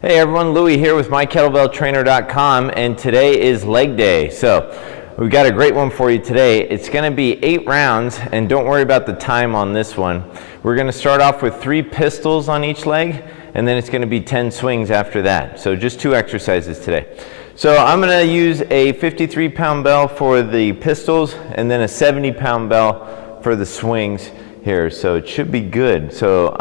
Hey everyone, Louie here with MyKettlebellTrainer.com, and today is leg day. So we've got a great one for you today. It's going to be 8 rounds, and don't worry about the time on this one. We're going to start off with 3 pistols on each leg, and then it's going to be 10 swings after that. So just 2 exercises today. So I'm going to use a 53-pound bell for the pistols, and then a 70-pound bell for the swings here. So it should be good. So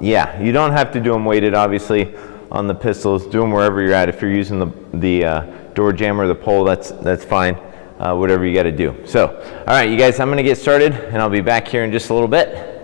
yeah, you don't have to do them weighted, obviously. On the pistols, do them wherever you're at. If you're using the door jammer or the pole, that's fine. Whatever you got to do. So, all right, you guys, I'm going to get started, and I'll be back here in just a little bit.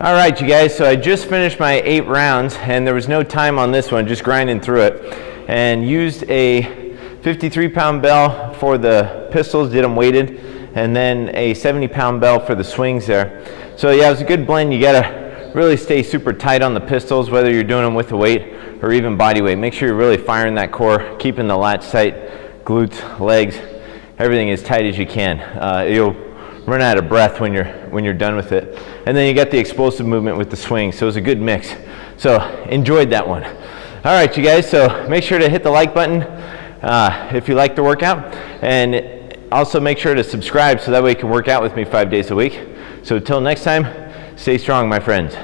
All right, you guys, so I just finished my 8 rounds, and there was no time on this one, just grinding through it, and used a 53-pound bell for the pistols, did them weighted, and then a 70-pound bell for the swings there. So yeah, it was a good blend. You gotta really stay super tight on the pistols, whether you're doing them with the weight or even body weight. Make sure you're really firing that core, keeping the lats tight, glutes, legs, everything as tight as you can. You'll run out of breath when you're done with it. And then you got the explosive movement with the swing, so it was a good mix. So enjoyed that one. All right, you guys, so make sure to hit the like button if you like the workout, and also make sure to subscribe so that way you can work out with me 5 days a week. So until next time, stay strong, my friends.